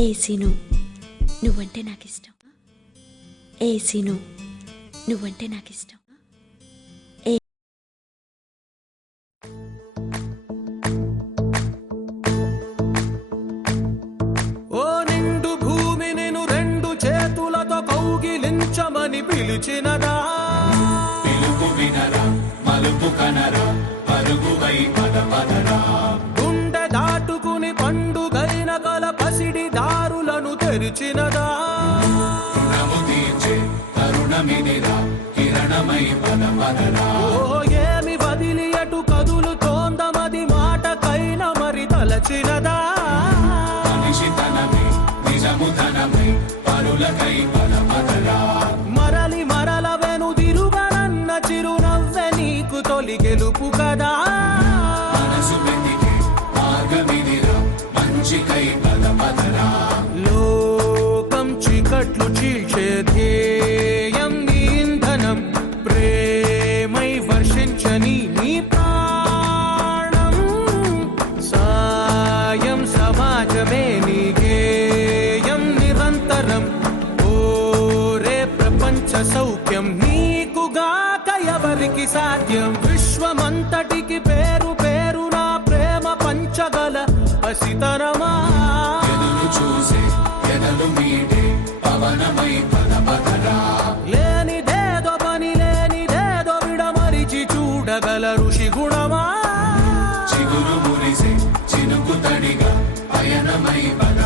ఏసీను నువ్వంటే నాకిష్టం. ఏసీను నువ్వంటే నాకిష్టం. ఓ నిండు భూమి నేను రెండు చేతులతో కౌగిలించమని పిలిచినదా, పిలుపు వినరా మలుపు కనరా పరుగువై పద పదరా, గుండె దాటుకుని పండుగైన గల పసిడి దారులను తెరిచినదా, రుణము తీర్చే తరుణమిదిరా కిరణమై పద పదరా, ఓ ఏమి వదిలి అటు కదులుతోందమది మాటకైన మరి తలచినదా, మనిషితనమే నిజముతనమై పరులకై పద పదరా, మరలి మరల వెనుదిరుగనన్న చిరునవ్వె నీకు తొలి గెలుపు కదా, మనసు వెతికే మార్గమిదిరా మంచికై పద పదరా, లోకం చీకట్లు చీల్చే ధ్యేయం నీ ఇంధనం, ప్రేమై వర్షించని నీ ప్రాణం, సాయం సమాజమే నీ గేయం నిరంతరం, ఓరే ప్రపంచ సౌఖ్యం నీకుగాక ఎవరికి సాధ్యం, విశ్వమంతటికి పేరు పేరు నా ప్రేమ పంచగల పసితరమా, ఎదురు చూసే ఎదలు మీడే పవనమై పద పదరా, లేనిదేదో పని లేనిదేదో విడమరిచి చూడగల ఋషి గుణమా, చిగురు మురిసే చినుకు తడిగా పయనమై పద